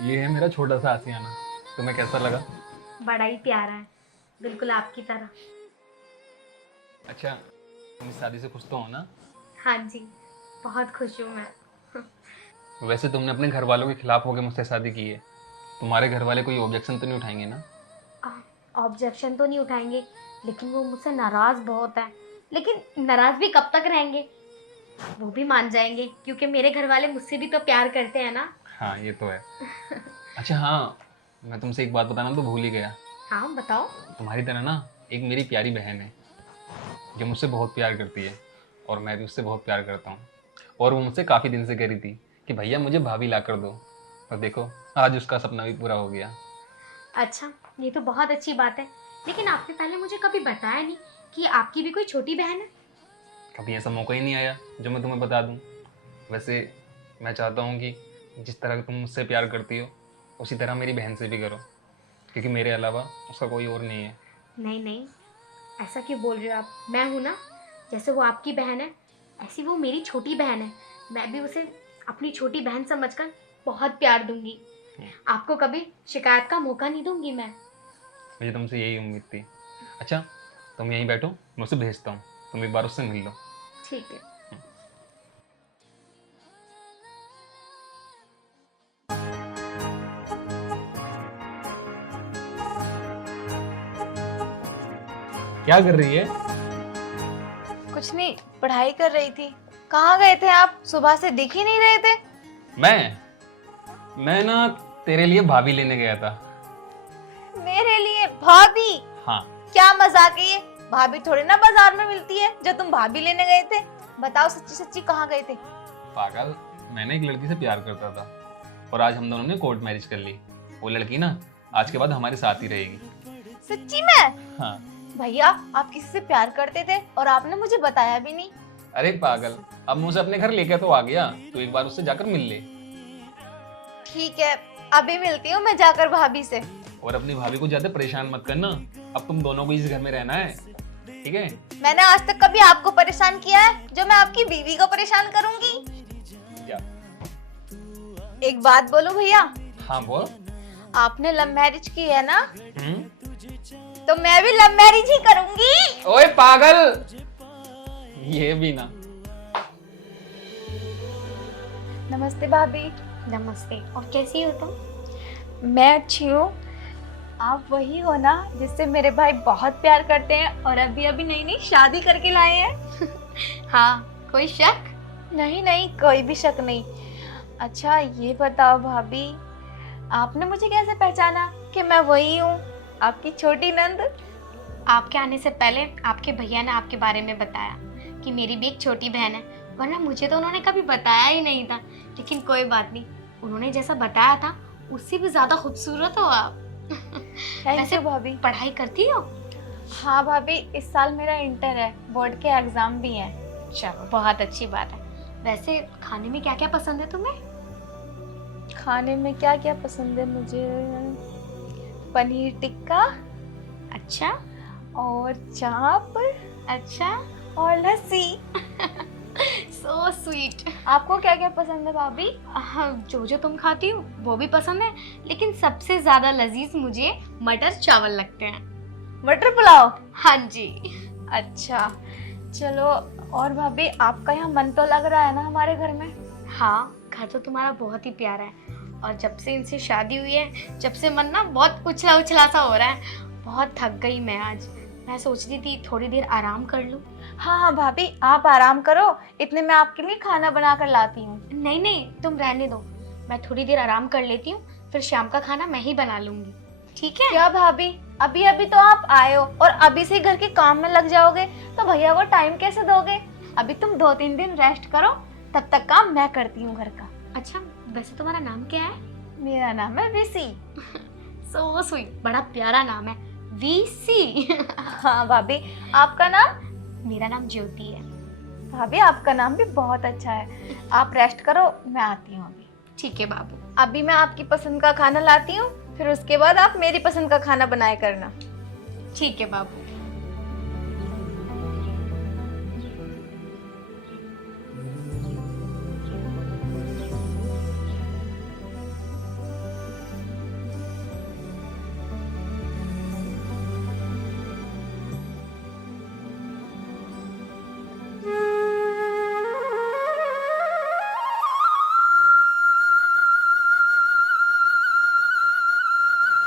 ये है मेरा छोटा सा आशियाना। तुम्हें कैसा लगा? बड़ा ही प्यारा है, बिल्कुल आपकी तरह। अच्छा, तुम इस शादी से खुश तो हो ना? हाँ जी, बहुत खुश हूँ मैं। वैसे तुमने अपने घर वालों के खिलाफ होकर मुझसे शादी की है। तुम्हारे घर वाले कोई ऑब्जेक्शन तो नहीं उठाएंगे ना? ऑब्जेक्शन तो नहीं उठाएंगे, लेकिन वो मुझसे नाराज बहुत है। लेकिन नाराज भी कब तक रहेंगे? वो भी मान जाएंगे, क्योंकि मेरे घर वाले मुझसे भी तो प्यार करते हैं ना। हाँ, ये तो है। अच्छा हाँ, मैं तुमसे एक बात बताना तो भूल ही गया। हाँ बताओ। तुम्हारी तरह ना एक मेरी प्यारी बहन है जो मुझसे बहुत प्यार करती है, और मैं भी उससे बहुत प्यार करता हूँ। और वो मुझसे काफ़ी दिन से कह रही थी कि भैया मुझे भाभी ला कर दो। और देखो, आज उसका सपना भी पूरा हो गया। अच्छा, ये तो बहुत अच्छी बात है। लेकिन आपने पहले मुझे कभी बताया नहीं कि आपकी भी कोई छोटी बहन है। कभी ऐसा मौका ही नहीं आया जो मैं तुम्हें बता दूँ। वैसे मैं चाहता हूँ कि जिस तरह तुम मुझसे प्यार करती हो उसी तरह मेरी बहन से भी करो, क्योंकि मेरे अलावा उसका कोई और नहीं है। नहीं नहीं, ऐसा क्यों बोल रहे हो आप? मैं हूं ना। जैसे वो आपकी बहन है, ऐसी वो मेरी छोटी बहन है। मैं भी उसे अपनी छोटी बहन समझकर बहुत प्यार दूंगी। आपको कभी शिकायत का मौका नहीं दूंगी मैं। मुझे तुमसे यही उम्मीद थी। अच्छा, तुम यहीं बैठो, मैं उसे भेजता हूँ। तुम एक बार उससे मिल लो। ठीक है। क्या कर रही है? कुछ नहीं, पढ़ाई कर रही थी। कहाँ गए थे आप? सुबह से दिख ही नहीं रहे थे। मैं ना तेरे लिए भाभी लेने गया था। मेरे लिए भाभी? हाँ। क्या मजाक है ये? भाभी थोड़ी ना बाजार में मिलती है जो तुम भाभी लेने गए थे। बताओ सच्ची सच्ची कहाँ गए थे? पागल, मैंने एक लड़की से प्यार करता था और आज हम दोनों ने कोर्ट मैरिज कर ली। वो लड़की ना आज के बाद हमारे साथ ही रहेगी। सच्ची में? हाँ। भैया, आप किसी से प्यार करते थे और आपने मुझे बताया भी नहीं। अरे पागल, अब मैं उसे अपने घर लेकर तो आ गया, तो एक बार उससे जाकर मिल ले। ठीक है, अभी मिलती हूँ मैं जाकर भाभी से। और अपनी भाभी को ज्यादा परेशान मत करना। अब तुम दोनों को इस घर में रहना है, ठीक है? मैंने आज तक कभी आपको परेशान किया है जो मैं आपकी बीवी को परेशान करूंगी? क्या? एक बात बोलूं भैया? हाँ बोल। आपने लव मैरिज की है ना? हम्म? तो मैं भी लव मैरिज ही करूंगी। ओए पागल, ये भी ना। नमस्ते भाभी। नमस्ते। और कैसी हो तुम? मैं अच्छी हूँ। आप वही हो ना जिससे मेरे भाई बहुत प्यार करते हैं और अभी अभी नई नई शादी करके लाए हैं? हाँ, कोई शक? नहीं नहीं, कोई भी शक नहीं। अच्छा ये बताओ भाभी, आपने मुझे कैसे पहचाना कि मैं वही हूँ, आपकी छोटी नंद? आपके आने से पहले आपके भैया ने आपके बारे में बताया कि मेरी भी एक छोटी बहन है, वरना मुझे तो उन्होंने कभी बताया ही नहीं था। लेकिन कोई बात नहीं, उन्होंने जैसा बताया था उससे भी ज्यादा खूबसूरत हो आप। थैंक वैसे यू भाभी। पढ़ाई करती हो? हाँ भाभी, इस साल मेरा इंटर है, बोर्ड के एग्जाम भी हैं। चलो बहुत अच्छी बात है। वैसे खाने में क्या क्या पसंद है तुम्हें? खाने में क्या क्या पसंद है मुझे? पनीर टिक्का अच्छा। और चाप अच्छा। और लस्सी। So sweet. आपको क्या क्या पसंद है भाभी? हाँ, जो जो तुम खाती हो वो भी पसंद है, लेकिन सबसे ज्यादा लजीज मुझे मटर चावल लगते हैं। मटर पुलाव? हाँ जी। अच्छा चलो। और भाभी, आपका यहाँ मन तो लग रहा है ना हमारे घर में? हाँ, घर तो तुम्हारा बहुत ही प्यारा है। और जब से इनसे शादी हुई है, जब से मन ना बहुत उछला उछला सा हो रहा है। बहुत थक गई मैं आज। मैं सोच रही थी थोड़ी देर आराम कर लूं। हाँ हाँ भाभी, आप आराम करो, इतने मैं आपके लिए खाना बना कर लाती हूँ। नहीं नहीं, तुम रहने दो। मैं थोड़ी देर आराम कर लेती हूँ, फिर शाम का खाना मैं ही बना लूंगी। ठीक है? क्या भाभी, अभी अभी तो आप आए हो और अभी से घर के काम में लग जाओगे तो भैया को टाइम कैसे दोगे? अभी तुम 2-3 दिन रेस्ट करो, तब तक काम मैं करती हूँ घर का। अच्छा, वैसे तुम्हारा नाम क्या है? मेरा नाम है विसी। सो स्वीट, बड़ा प्यारा नाम है, वीसी। हाँ भाभी, आपका नाम? मेरा नाम ज्योति है। भाभी आपका नाम भी बहुत अच्छा है। आप रेस्ट करो, मैं आती हूँ अभी। ठीक है बाबू। अभी मैं आपकी पसंद का खाना लाती हूँ, फिर उसके बाद आप मेरी पसंद का खाना बनाया करना। ठीक है बाबू।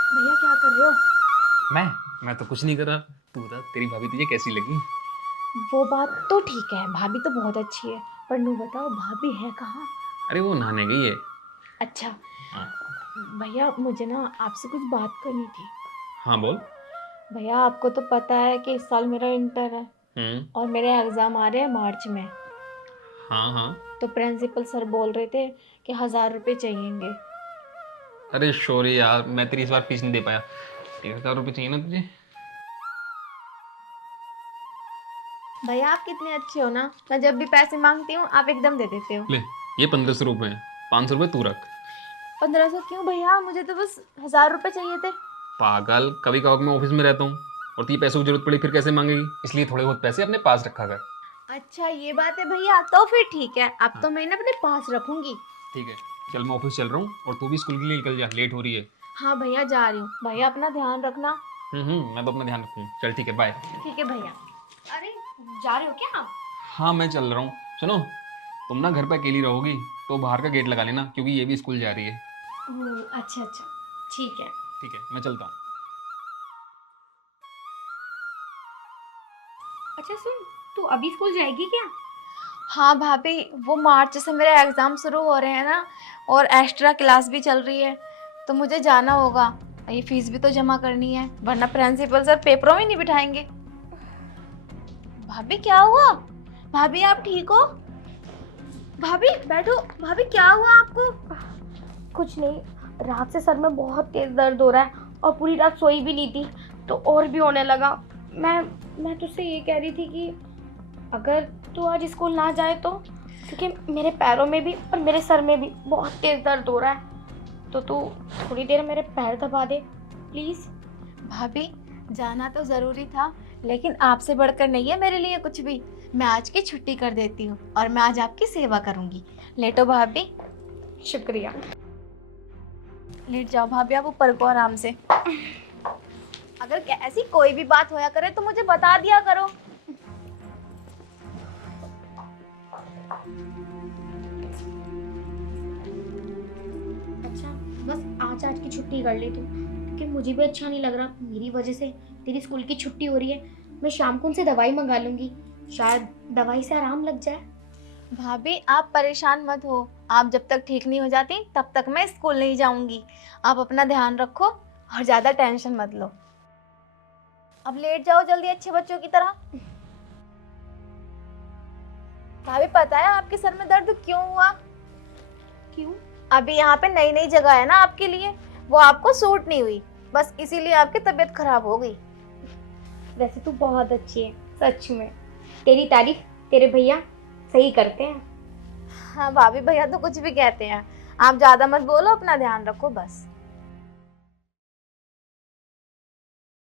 भैया क्या कर रहे हो? मैं तो कुछ नहीं कर रहा। तू बता, तेरी भाभी तुझे कैसी लगी? वो बात तो ठीक है, भाभी तो बहुत अच्छी है, पर नू बताओ भाभी है कहाँ? अरे वो नहाने गई है। अच्छा। हाँ। भैया मुझे ना आपसे कुछ बात करनी थी। हाँ बोल। भैया आपको तो पता है कि इस साल मेरा इंटर है और मेरे एग्ज़ाम आ रहे हैं मार्च में। हाँ हाँ। तो प्रिंसिपल सर बोल रहे थे कि 1000 रुपये चाहिएंगे। अरे सॉरी यार, मैं तेरी इस बार फीस नहीं दे पाया। 1000 रुपये चाहिए ना तुझे? भैया आप कितने अच्छे हो ना, मैं जब भी पैसे मांगती हूँ आप एकदम दे देते हो। ले, ये 1500 रुपये हैं। 500 रुपये तू रख। 1500 क्यों भैया, मुझे तो बस 1000 रुपये चाहिए थे। पागल, कभी कभार मैं ऑफिस में रहता हूँ और तुझे पैसों की जरूरत पड़ी फिर कैसे मांगेगी? इसलिए थोड़े बहुत पैसे अपने पास रखा कर। अच्छा ये बात है भैया, तो फिर ठीक है, अब हाँ। तो मैं इन्हें अपने पास रखूंगी। ठीक है, चल मैं ऑफिस चल रहा हूँ और तू भी स्कूल के लिए निकल जा, लेट हो रही है। हाँ भैया जा रही हूँ, भैया अपना ध्यान रखना। मैं तो अपना ध्यान रखूँ। चल ठीक है, बाय। ठीक है भैया। अरे जा रहे हो क्या आप? हाँ मैं चल रहा हूँ। सुनो, तुम ना घर पे अकेली रहोगी तो बाहर का गेट लगा लेना, क्योंकि ये भी स्कूल जा रही है। अच्छा अच्छा, ठीक है। ठीक है, मैं चलता हूँ। अच्छा सुन, तू अभी स्कूल जाएगी क्या? हाँ भाभी, वो मार्च से मेरे एग्ज़ाम शुरू हो रहे हैं ना, और एक्स्ट्रा क्लास भी चल रही है, तो मुझे जाना होगा। ये फीस भी तो जमा करनी है, वरना प्रिंसिपल सर पेपरों में नहीं बिठाएंगे। भाभी क्या हुआ? भाभी आप ठीक हो? भाभी बैठो। भाभी क्या हुआ आपको? कुछ नहीं, रात से सर में बहुत तेज दर्द हो रहा है और पूरी रात सोई भी नहीं थी, तो और भी होने लगा। मैं तुझसे ये कह रही थी कि अगर तू आज स्कूल ना जाए तो, क्योंकि मेरे पैरों में भी और मेरे सर में भी बहुत तेज दर्द हो रहा है, तो तू थोड़ी देर मेरे पैर दबा दे प्लीज़। भाभी जाना तो ज़रूरी था, लेकिन आपसे बढ़कर नहीं है मेरे लिए कुछ भी। मैं आज की छुट्टी कर देती हूँ और मैं आज आपकी सेवा करूँगी। लेटो भाभी। शुक्रिया। लेट जाओ भाभी आप ऊपर को आराम से। अगर ऐसी कोई भी बात होया करे तो मुझे बता दिया करो। अच्छा, बस आज की छुट्टी कर ले तू, क्योंकि मुझे भी अच्छा नहीं लग रहा, मेरी वजह से तेरी स्कूल की छुट्टी हो रही है। मैं शाम को उनसे दवाई मंगा लूँगी, शायद दवाई से आराम लग जाए। भाभी आप परेशान मत हो, आप जब तक ठीक नहीं हो जाती तब तक मैं स्कूल नहीं जाऊंगी। आप अपना ध्यान रखो और ज़्यादा टेंशन मत लो। अब लेट जाओ जल्दी अच्छे बच्चों की तरह। भाभी पता है आपके सर में दर्द क्यों हुआ? क्यों? अभी यहाँ पे नई नई जगह है ना आपके लिए, वो आपको सूट नहीं हुई, बस इसीलिए आपकी तबीयत खराब हो गई। वैसे तू बहुत अच्छी है, सच में तेरी तारीफ तेरे भैया सही करते हैं। हाँ भाभी, भैया तो कुछ भी कहते हैं, आप ज्यादा मत बोलो, अपना ध्यान रखो बस।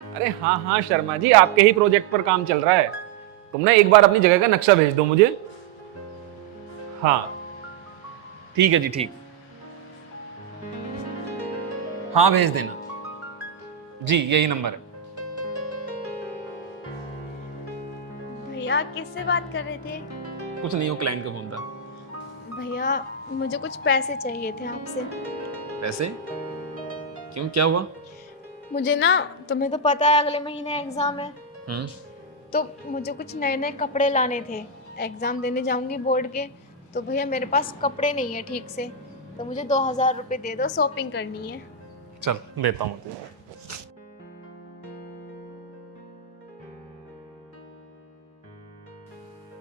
अरे हाँ हाँ शर्मा जी, आपके ही प्रोजेक्ट पर काम चल रहा है। तुम ना एक बार अपनी जगह का नक्शा भेज दो मुझे। हाँ ठीक है जी, ठीक। हाँ भेज देना जी, यही नंबर है। भैया किससे बात कर रहे थे? कुछ नहीं, हो क्लाइंट का फोन था। भैया मुझे कुछ पैसे चाहिए थे आपसे। पैसे? क्यों, क्या हुआ? मुझे ना, तुम्हें तो पता है अगले महीने एग्जाम है, हम्म। तो मुझे कुछ नए नए कपड़े लाने थे। एग्जाम देने जाऊंगी बोर्ड के, तो भैया मेरे पास कपड़े नहीं है ठीक से, तो मुझे 2000 रुपये दे दो, शॉपिंग करनी है। चल देता हूँ तुझे।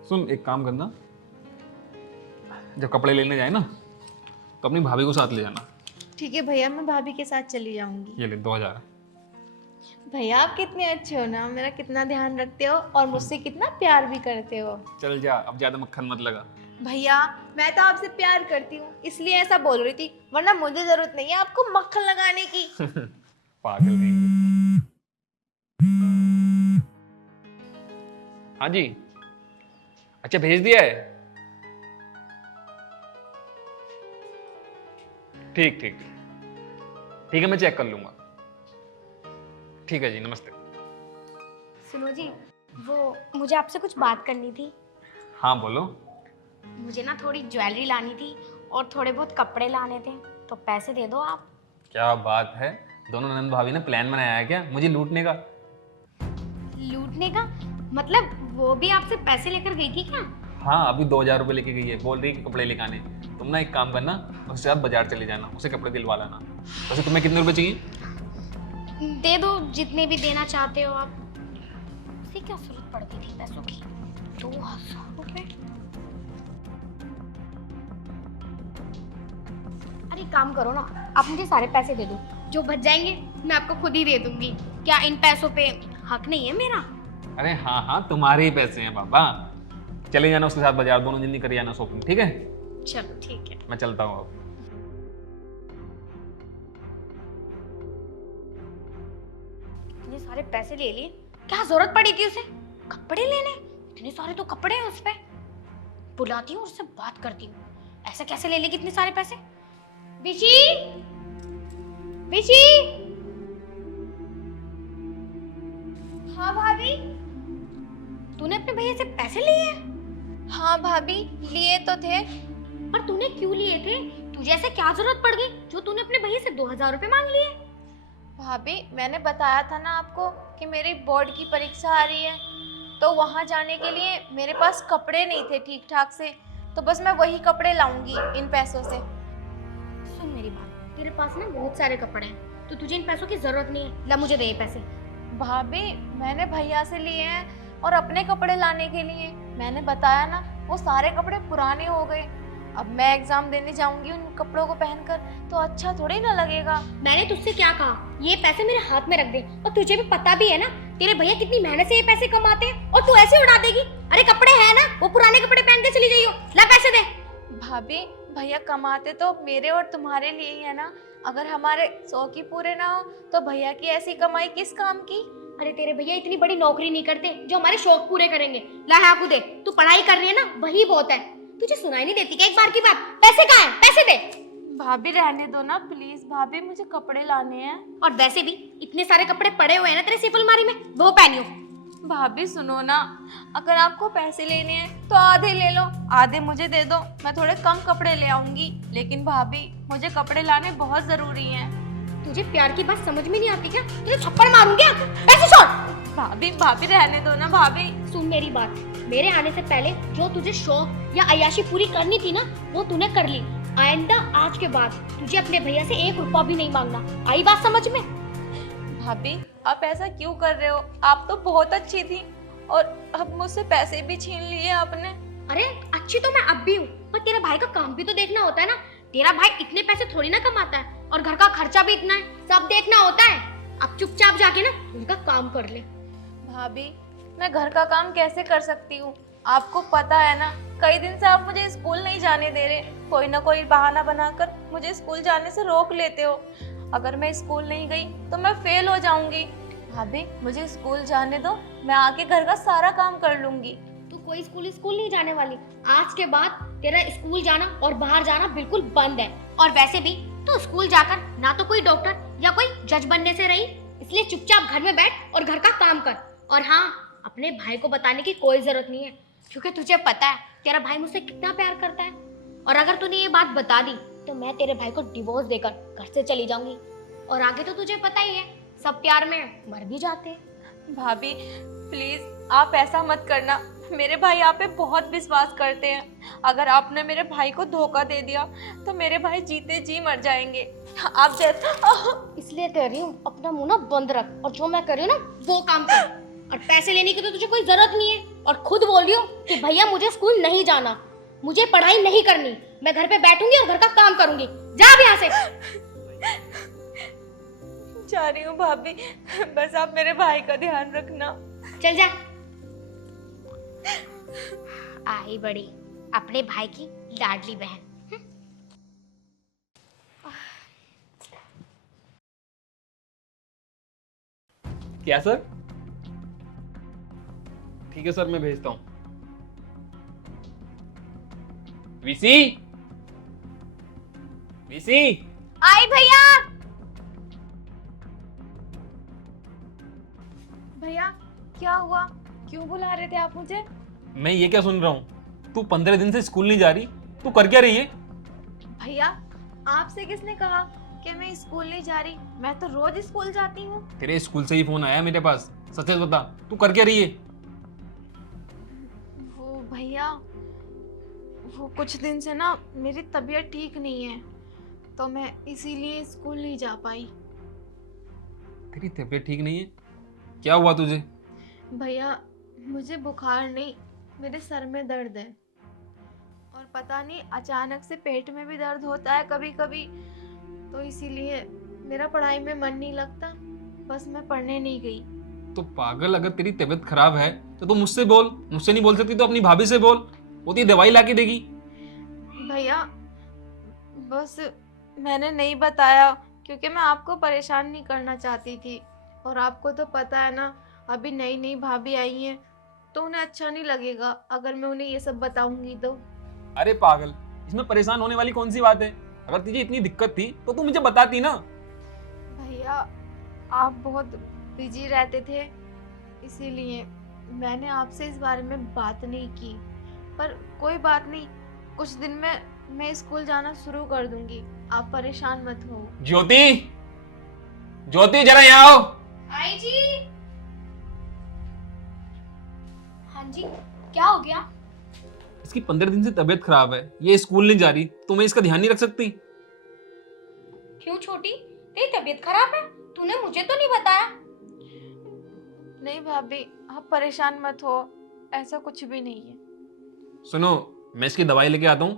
सुन, एक काम करना, जब कपड़े लेने जाए ना तो अपनी भाभी को साथ ले जाना। ठीक है भैया, मैं भाभी के साथ चली जाऊंगी। ये ले 2000। भैया आप कितने अच्छे हो ना, मेरा कितना ध्यान रखते हो और मुझसे कितना प्यार भी करते हो। चल जा, अब ज्यादा मक्खन मत लगा। भैया मैं तो आपसे प्यार करती हूँ इसलिए ऐसा बोल रही थी, वरना मुझे जरूरत नहीं है आपको मक्खन लगाने की। पागल नहीं। हाँ जी, अच्छा भेज दिया है। ठीक ठीक ठीक है, मैं चेक कर लूंगा। ठीक है जी, नमस्ते। सुनो जी, वो मुझे आपसे कुछ बात करनी थी। हाँ बोलो। मुझे ना थोड़ी ज्वेलरी लानी थी और थोड़े बहुत कपड़े लाने थे, तो पैसे दे दो आप। क्या बात है, दोनों नंद भाभी ने प्लान बनाया है क्या मुझे लूटने का? लूटने का मतलब वो भी आपसे पैसे लेकर गई थी क्या? हाँ, अभी 2,000 रुपये लेके गई है, बोल रही है कि कपड़े लेके आने। तुम ना एक काम करना, उसके साथ बाजार चले जाना, उसे कपड़े दिलवा लाना। वैसे तुम्हें कितने रुपए चाहिए? दे दो जितने भी देना चाहते हो आप। उसे क्या जरूरत पड़ती थी पैसों की? 2,000 रुपए। अरे काम करो ना, आप मुझे सारे पैसे दे दो, जो बच जाएंगे मैं आपको खुद ही दे दूंगी। क्या इन पैसों पे हक नहीं है मेरा? अरे हाँ हाँ, तुम्हारे ही पैसे हैं बाबा। चले जाना उसके साथ बाजार, दोनों दिन कर जाना शॉपिंग, ठीक है? चलो ठीक है। मैं चलता हूँ अब। इतने सारे पैसे ले लिए, क्या जरूरत पड़ी थी उसे कपड़े लेने? इतने सारे तो कपड़े हैं उस पे। बुलाती हूँ उससे बात करती हूँ, ऐसा कैसे ले लेगी इतने सारे पैसे? विशी, विशी। हाँ भाभी। तूने अपने भैया से पैसे लिए हैं? हाँ भाभी, लिए तो थे। पर तूने क्यों लिए थे? तुझे ऐसे क्या जरूरत पड़ गई जो तूने अपने भैया से 2,000 रुपए मांग लिए? भाभी मैंने बताया था ना आपको कि मेरी बोर्ड की परीक्षा आ रही है, तो वहाँ जाने के लिए मेरे पास कपड़े नहीं थे ठीक ठाक से, तो बस मैं वही कपड़े लाऊंगी इन पैसों से। सुन मेरी बात, तेरे पास ना बहुत सारे कपड़े हैं, तो तुझे इन पैसों की जरूरत नहीं है। ला मुझे दे ये पैसे। भाभी मैंने भैया से लिए हैं और अपने कपड़े लाने के लिए। मैंने बताया ना वो सारे कपड़े पुराने हो गए। अब मैं एग्जाम देने जाऊंगी उन कपड़ों को पहनकर, तो अच्छा थोड़ी ना लगेगा। मैंने तुझसे क्या कहा? ये पैसे मेरे हाथ में रख दे। और तुझे भी पता भी है ना तेरे भैया कितनी मेहनत से ये पैसे कमाते हैं, और तू ऐसे उड़ा देगी? अरे कपड़े हैं ना, वो पुराने कपड़े पहन के चली जाइयो। ला पैसे दे। भाभी भैया कमाते तो मेरे और तुम्हारे लिए ही है ना। अगर हमारे शौक ही पूरे ना हो तो भैया की ऐसी कमाई किस काम की। अरे तेरे भैया इतनी बड़ी नौकरी नहीं करते जो हमारे शौक पूरे करेंगे। ला है आपको दे। तू पढ़ाई कर रही है ना, वही बहुत है। तुझे सुनाई नहीं देती क्या एक बार की बात? पैसे कहाँ हैं? पैसे दे। भाभी रहने दो ना प्लीज, भाभी मुझे कपड़े लाने हैं। और वैसे भी इतने सारे कपड़े पड़े हुए हैं ना तेरे सिफ अलमारी में, वो पहनियो। भाभी सुनो ना, अगर आपको पैसे लेने हैं तो आधे ले लो, आधे मुझे दे दो, मैं थोड़े कम कपड़े ले आऊंगी। लेकिन भाभी मुझे कपड़े लाने बहुत जरूरी हैं। तुझे प्यार की बात समझ में नहीं आती क्या? तुझे थप्पड़ मारूं क्या? पैसे छोड़। भाभी भाभी रहने दो ना भाभी। सुन मेरी बात, मेरे आने से पहले जो तुझे शौक या अय्याशी पूरी करनी थी ना, वो तूने कर ली। आइंदा आज के बाद तुझे अपने भैया से 1 रुपया भी नहीं मांगना। आई बात समझ में? भाभी आप ऐसा क्यों कर रहे हो? आप तो बहुत अच्छी थी और अब मुझसे पैसे भी छीन लिए आपने। अरे अच्छी तो मैं अब भी हूँ, पर तेरे भाई का काम भी तो देखना होता है ना। तेरा भाई इतने पैसे थोड़ी ना कमाता है, और घर का खर्चा भी इतना है, सब देखना होता है। अब चुपचाप जाके ना उनका काम कर ले। भाभी मैं घर का काम कैसे कर सकती हूँ? आपको पता है ना, कई दिन से आप मुझे स्कूल नहीं जाने दे रहे। कोई ना कोई बहाना बनाकर मुझे स्कूल जाने से रोक लेते हो। अगर मैं स्कूल नहीं गई तो मैं फेल हो जाऊंगी। भाभी मुझे स्कूल जाने दो, मैं आके घर का सारा काम कर लूंगी। तू कोई स्कूल नहीं जाने वाली। आज के बाद तेरा स्कूल जाना और बाहर जाना बिल्कुल बंद है। और वैसे भी तो स्कूल जाकर ना तो कोई डॉक्टर या कोई जज बनने से रही, इसलिए चुपचाप घर में बैठ और घर का काम कर। और हाँ, अपने भाई को बताने की कोई जरूरत नहीं है, क्योंकि तुझे पता है तेरा भाई मुझसे कितना प्यार करता है। और अगर तूने ये बात बता दी तो मैं तेरे भाई को डिवोर्स देकर घर से चली जाऊंगी। और आगे तो तुझे पता ही है, सब प्यार में मर भी जाते हैं। भाभी प्लीज आप ऐसा मत करना, मेरे भाई आप पे बहुत विश्वास करते हैं। अगर आपने मेरे भाई को धोखा दे दिया तो मेरे भाई जीते जी मर जाएंगे। आप इसलिए कह रही हूँ अपना मुंह ना बंद रख, और जो मैं कर रही हूँ ना वो काम कर। और पैसे लेने की तो तुझे कोई जरूरत नहीं है। और खुद बोल रही हूँ कि भैया मुझे स्कूल नहीं जाना, मुझे पढ़ाई नहीं करनी, मैं घर पे बैठूंगी और घर का काम करूंगी। जा अब यहाँ से। जा रही हूँ भाभी, बस आप मेरे भाई का ध्यान रखना। चल जा। आई बड़ी अपने भाई की लाडली बहन। क्या सर? ठीक है सर, मैं भेजता हूँ। VC, VC. आई भैया। भैया क्या हुआ? क्यों बुला रहे थे आप मुझे? मैं ये क्या सुन रहा हूँ? तू 15 दिन से स्कूल नहीं जा रही, तू कर क्या रही है? भैया आपसे किसने कहा? कि मैं स्कूल नहीं जा रही? मैं तो रोज स्कूल जाती हूँ। तेरे स्कूल से ही फोन आया मेरे पास, सच सच बता तू कर क्या रही है? वो भैया, वो कुछ दिन से ना मेरी तबीयत ठीक नहीं है, तो मैं इसीलिए स्कूल नहीं जा पाई। तेरी तबीयत ठीक नहीं है? क्या हुआ तुझे? भैया, मुझे बुखार नहीं, मेरे सर में दर्द है, और पता नहीं अचानक से पेट में भी दर्द होता है कभी कभी, तो इसीलिए मेरा पढ़ाई में मन नहीं लगता, बस मैं पढ़ने नहीं गई। तो पागल, अगर तेरी तबीयत खराब है तो तू मुझसे बोल, मुझसे नहीं बोल सकती तो अपनी भाभी से बोल, वो तेरी दवाई ला के देगी। भैया, बस मैंने नहीं बताया क्योंकि मैं आपको परेशान नहीं करना चाहती थी, और आपको तो पता है ना, अभी नई नई भाभी आई हैं तो उन्हें अच्छा नहीं लगेगा अगर मैं उन्हें ये सब बताऊंगी तो। अरे पागल, इसमें परेशान होने वाली कौन सी बात है? अगर तुझे इतनी दिक्कत थी तो तू मुझे बताती ना। भैया, आप बहुत बिजी रहते थे, इसीलिए मैंने आपसे इस बारे में बात नहीं की, पर कोई बात नहीं, कुछ दिन में मैं स्कूल जाना शुरू कर दूंगी, आप परेशान मत हो। ज्योति, ज्योति जरा यहाँ आओ। आई जी। हाँ जी, क्या हो गया? इसकी 15 दिन से तबीयत खराब है, ये स्कूल नहीं जा रही, तुम्हें इसका ध्यान नहीं रख सकती? क्यों छोटी, तेरी तबीयत खराब है? तूने मुझे तो नहीं बताया। नहीं भाभी, आप परेशान मत हो, ऐसा कुछ भी नहीं है। सुनो, मैं इसकी दवाई लेके आता हूँ,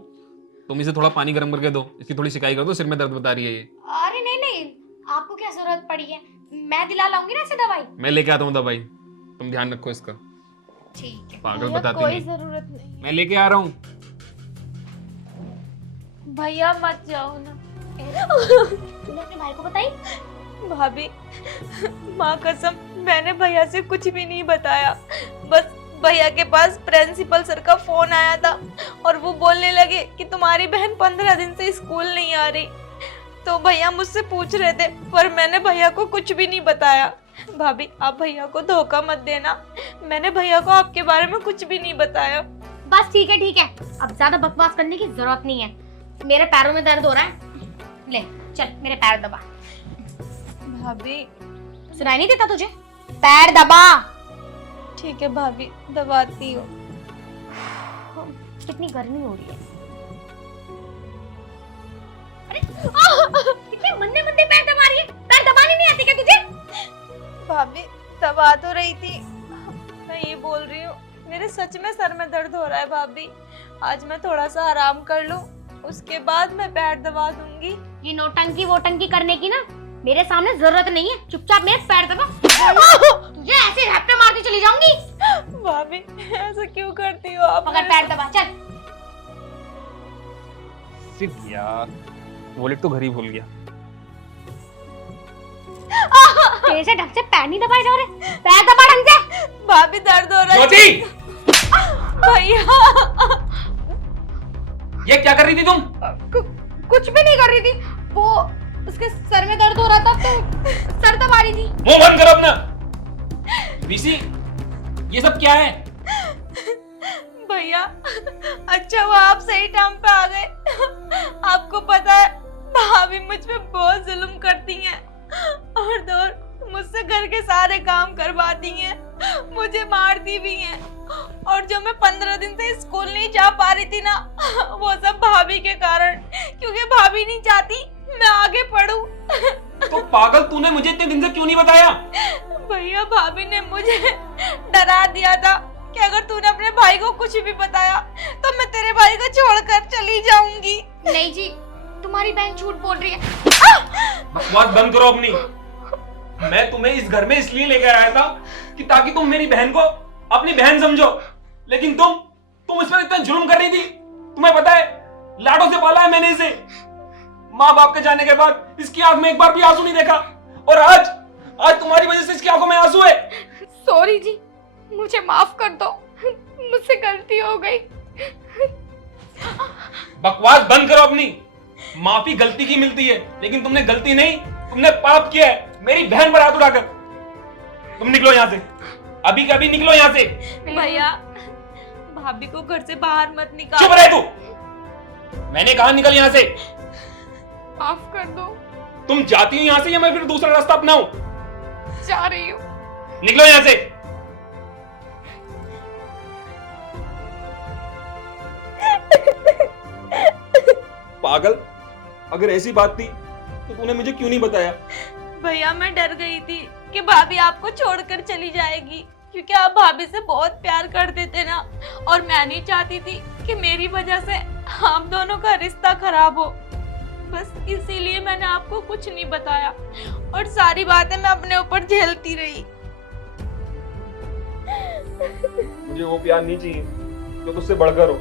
तुम इसे थोड़ा पानी गर्म करके दो, इसकी थोड़ी सिकाई कर दो, सिर में दर्द बता रही है ये। अरे नहीं नहीं, आपको क्या जरूरत पड़ी है, मैं दिला लाऊंगी ना इसे दवाई। मैं लेके आता हूँ दवाई, तुम ध्यान रखो इसका। ठीक है। पागल भैया, बताती कोई नहीं, जरूरत नहीं मैं लेके आ रहा हूँ। है। भैया मत जाओ ना। तूने अपने भाई को बताई? भाभी, माँ कसम, मैंने भैया से कुछ भी नहीं बताया, बस भैया के पास प्रिंसिपल सर का फोन आया था और वो बोलने लगे कि तुम्हारी बहन 15 दिन से स्कूल नहीं आ रही, तो भैया मुझसे पूछ रहे थे, पर मैंने भैया को कुछ भी नहीं बताया। भाभी, आप भैया को धोखा मत देना, मैंने भैया को आपके बारे में कुछ भी नहीं बताया। बस ठीक है ठीक है, अब ज्यादा बकवास करने की जरूरत नहीं है, मेरे पैरों में दर्द हो रहा है, ले चल मेरे पैर दबा। भाभी, सुनाई नहीं देता तुझे? पैर दबा। ठीक है भाभी, दबाती हूँ। कितनी गर्मी हो रही है। अरे कितने मंदे मंदे पैर दबा रही है, पैर दबाने नहीं आती क्या तुझे? भाभी, दबा तो रही थी, मैं ये बोल रही हूँ, मेरे सच में सर में दर्द हो रहा है भाभी, आज मैं थोड़ा सा आराम कर लूँ, उसके बाद मैं पैर दबा दूंगी। ये नौटंकी वोटंकी करने की ना मेरे सामने जरूरत नहीं है, चुपचाप मेरे पैर दबा। तुझे ऐसे झपटे मारती चली जाऊंगी। भाभी, ऐसा क्यों करती हो आप? मगर पैर दबा, चल। शिट यार, वॉलेट तो घर ही भूल गया। तेरे से ढंग से पैर नहीं दबाए जा रहे, पैर दबा ढंग से। भाभी, दर्द हो रहा है। ज्योति, भैया, ये क्या कर रही थी तुम? कुछ भी नहीं कर रही थी, वो उसके सर में दर्द हो रहा था तो सर दबा रही थी। मुंह बंद करो अपना। ऋषि, ये सब क्या है? भैया, अच्छा वो आप सही टाइम पे आ गए। आपको पता है, भाभी मुझ पे बहुत जुल्म करती हैं और मुझसे घर के सारे काम करवाती हैं, मुझे मारती भी हैं, और जो मैं 15 दिन से स्कूल नहीं जा पा रही थी ना, वो सब भाभी के कारण, क्योंकि भाभी नहीं चाहती मैं आगे पढूं। तो पागल, तूने मुझे इतने दिन से क्यों नहीं बताया? भैया, भाभी ने मुझे डरा दिया था कि अगर तूने अपने भाई को कुछ भी बताया तो मैं तेरे भाई को छोड़कर चली जाऊंगी। नहीं जी, तुम्हारी बहन झूठ बोल रही है। बकवास बंद करो अपनी। मैं तुम्हें इस घर में इसलिए लेकर आया था कि ताकि तुम मेरी बहन को अपनी बहन समझो, लेकिन तुम इस पर इतना जुल्म कर रही थी। तुम्हें पता है, लाडों से पाला है मैंने इसे, माँ बाप के जाने के बाद इसकी आंख में एक बार भी आंसू नहीं देखा, और आज तुम्हारी वजह से इसकी आंखों में आंसू है। सॉरी जी, मुझे माफ कर दो, मुझसे गलती हो गई। बकवास बंद करो अपनी। माफी गलती की मिलती है, लेकिन तुमने गलती नहीं, तुमने पाप किया है, मेरी बहन पर हाथ उठाकर। तुम निकलो यहाँ से, अभी कभी निकलो यहाँ से। भैया, भाभी को घर से बाहर मत निकाल। चुप रह तू, मैंने कहा निकल यहाँ से। माफ कर दो, तुम जाती हो यहाँ से या मैं फिर दूसरा रास्ता अपनाऊं? जा रही हूँ। निकलो यहाँ से। पागल, अगर ऐसी बात थी तो तूने मुझे क्यों नहीं बताया? भैया मैं डर गई थी कि भाभी आपको छोड़कर चली जाएगी, क्योंकि आप भाभी से बहुत प्यार करते थे ना, और मैं नहीं चाहती थी कि मेरी वजह से आप दोनों का रिश्ता खराब हो। बस इसीलिए मैंने आपको कुछ नहीं बताया और सारी बातें मैं अपने ऊपर झेलती रही। मुझे वो प्यार नहीं चाहिए जो तुझसे बढ़कर हो।